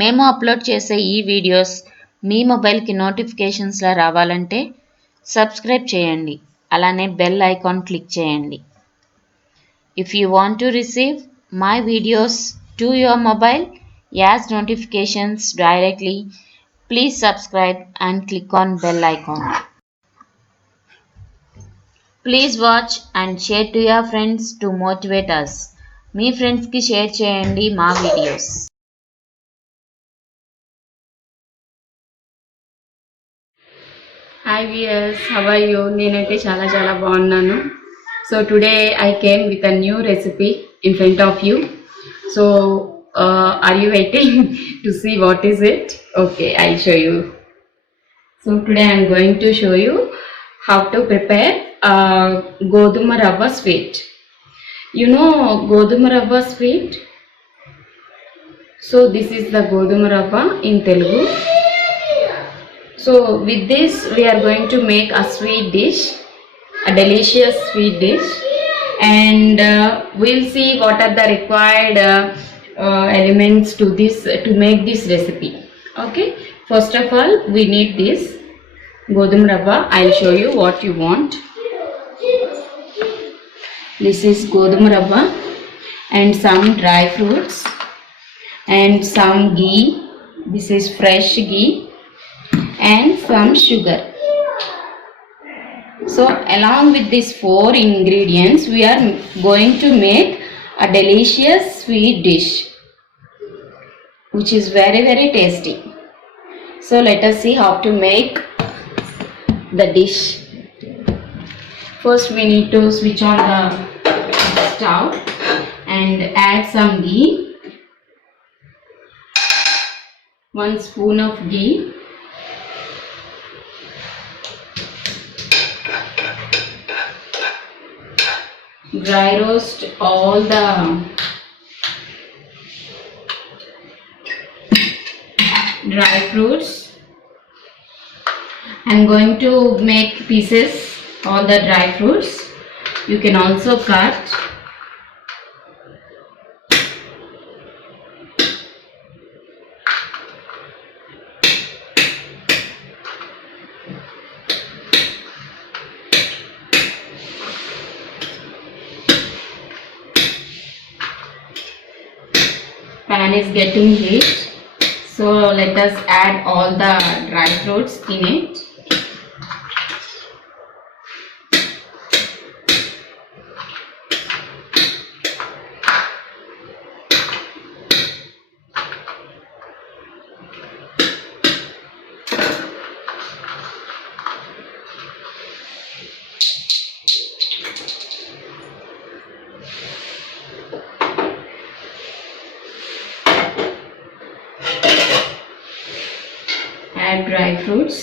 మేము అప్లోడ్ చేసే ఈ వీడియోస్ మీ మొబైల్కి నోటిఫికేషన్స్లా రావాలంటే సబ్స్క్రైబ్ చేయండి, అలానే బెల్ ఐకాన్ క్లిక్ చేయండి. If you want to receive my videos to your mobile as notifications directly, please subscribe and click on bell icon. Please watch and share to your friends to motivate us. మీ ఫ్రెండ్స్కి share చేయండి మా videos. Hi viewers, how are you? నేనైతే చాలా బాగున్నాను. So today I came with a new recipe in front of you. So are you waiting to see what is it? Okay, I show you. So today I'm going to show you how to prepare Goduma Rava sweet. You know Goduma Rava sweet? So this is the Goduma Rava in Telugu. So with this we are going to make a sweet dish, a delicious sweet dish, and we'll see what are the required elements to make this recipe. Okay, first of all we need this Godum Rava. I'll show you what you want. This is Godum Rava and some dry fruits and some ghee. This is fresh ghee and some sugar. So along with these 4 ingredients we are going to make a delicious sweet dish which is very tasty. So let us see how to make the dish. First we need to switch on the stove and add some ghee, 1 spoon of ghee, dry roast all the dry fruits. I'm going to make pieces all the dry fruits. You can also cut. Pan is getting heat, so let us add all the dry fruits in it. Add dry fruits.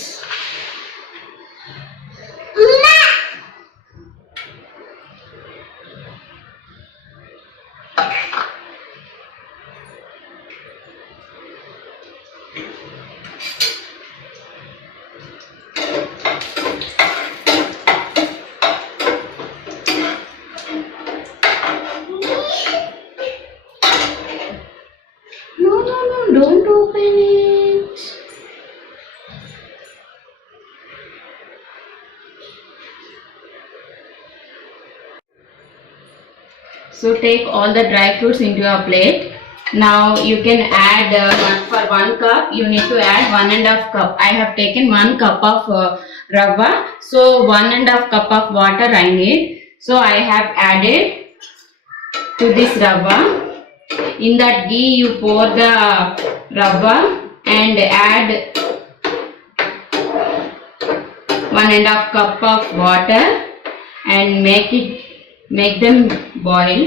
No, don't open it. So take all the dry fruits into a plate. Now you can add for 1 cup you need to add 1.5 cup. I have taken 1 cup of rava, so 1.5 cup of water I need. So I have added to this rava. In that ghee you pour the rava and add 1.5 cup of water and make them boil.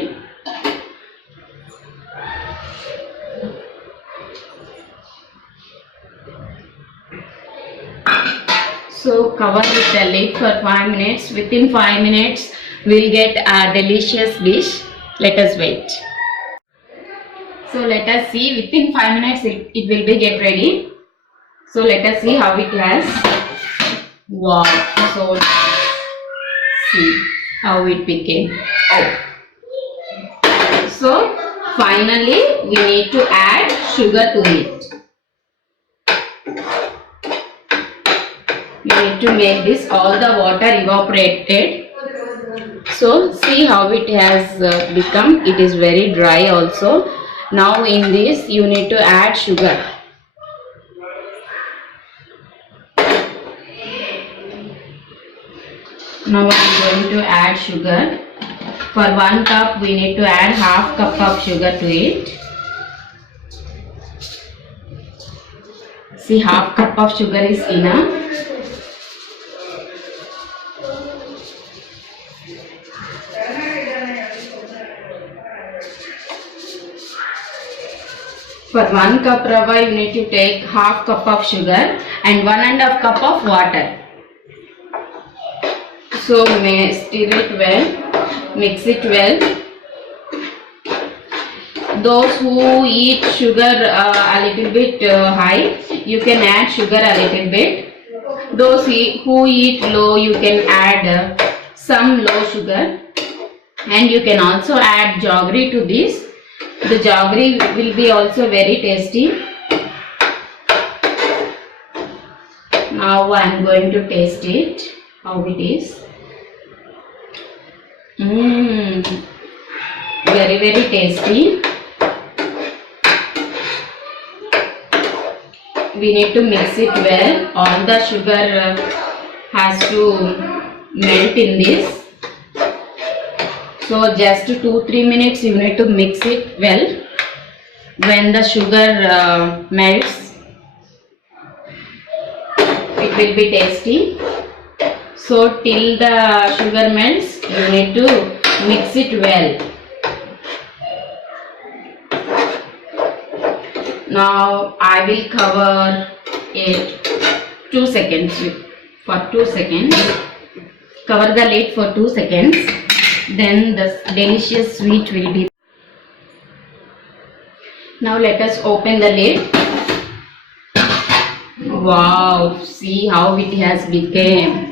So cover with the lid for 5 minutes. Within 5 minutes we'll get a delicious dish. Let us wait. So let us see, within 5 minutes it will be get ready. So let us see how it has. Wow, so see how it became. Oh. So finally we need to add sugar to it. to make this, all the water evaporated. So see how it has become. It is very dry also. Now in this you need to add sugar. Now I am going to add sugar. For 1 cup we need to add half cup of sugar to it. See, half cup of sugar is enough. For 1 cup rava you need to take half cup of sugar and 1.5 cup of water. So stir it well, mix it well. Those who eat sugar a little bit high, you can add sugar a little bit. Those who eat low, you can add some low sugar, and you can also add jaggery to this. The jaggery will be also very tasty. Now I am going to taste it, how it is. Very very tasty. We need to mix it well. All the sugar has to melt in this. So just 2-3 minutes you need to mix it well. When the sugar melts, it will be tasty. So till the sugar melts, you need to mix it well. Now I will cover it 2 seconds. For 2 seconds, cover the lid for 2 seconds. Then the delicious sweet will be. Now let us open the lid. Wow, see how it has become.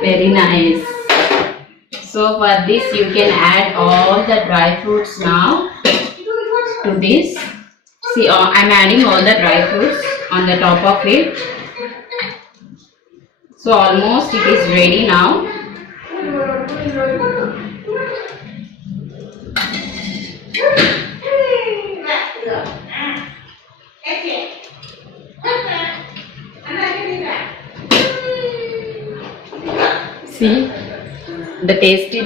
Very nice. So for this you can add all the dry fruits now to this. See, I am adding all the dry fruits on the top of it. So almost it is ready now. See, the tasty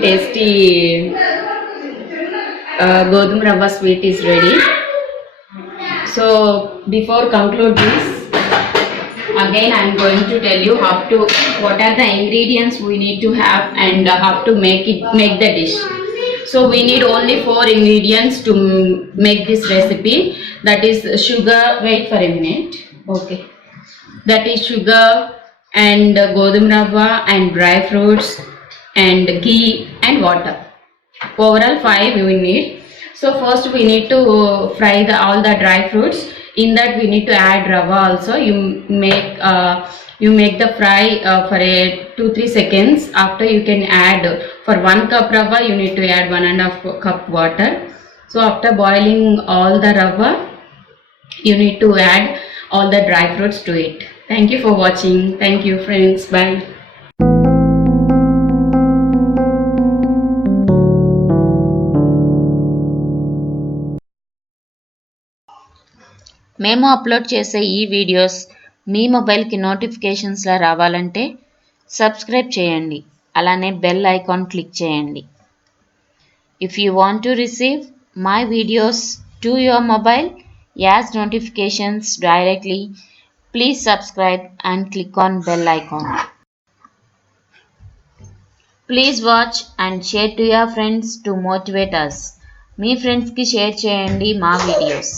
Godum Rava sweet is ready. So before conclude this, again I am going to tell you what are the ingredients we need to have and how to make the dish. So we need only 4 ingredients to make this recipe. That is sugar. Wait for a minute. Okay. That is sugar and Godum Rava and dry fruits and ghee and water. Overall 5 we need. So first we need to fry all the dry fruits. In that we need to add rava also. You make the fry for a 2-3 seconds. After you can add, for 1 cup rava you need to add 1.5 cup water. So after boiling all the rava, you need to add all the dry fruits to it. Thank you for watching. Thank you friends. Bye. మేము upload చేసే ఈ videos మీ మొబైల్కి నోటిఫికేషన్స్లా రావాలంటే subscribe చేయండి. అలానే bell icon click చేయండి. If you want to receive my videos to your mobile as notifications directly, please subscribe and click on bell icon. Please watch and share to your friends to motivate us. మీ ఫ్రెండ్స్కి share చేయండి మా videos.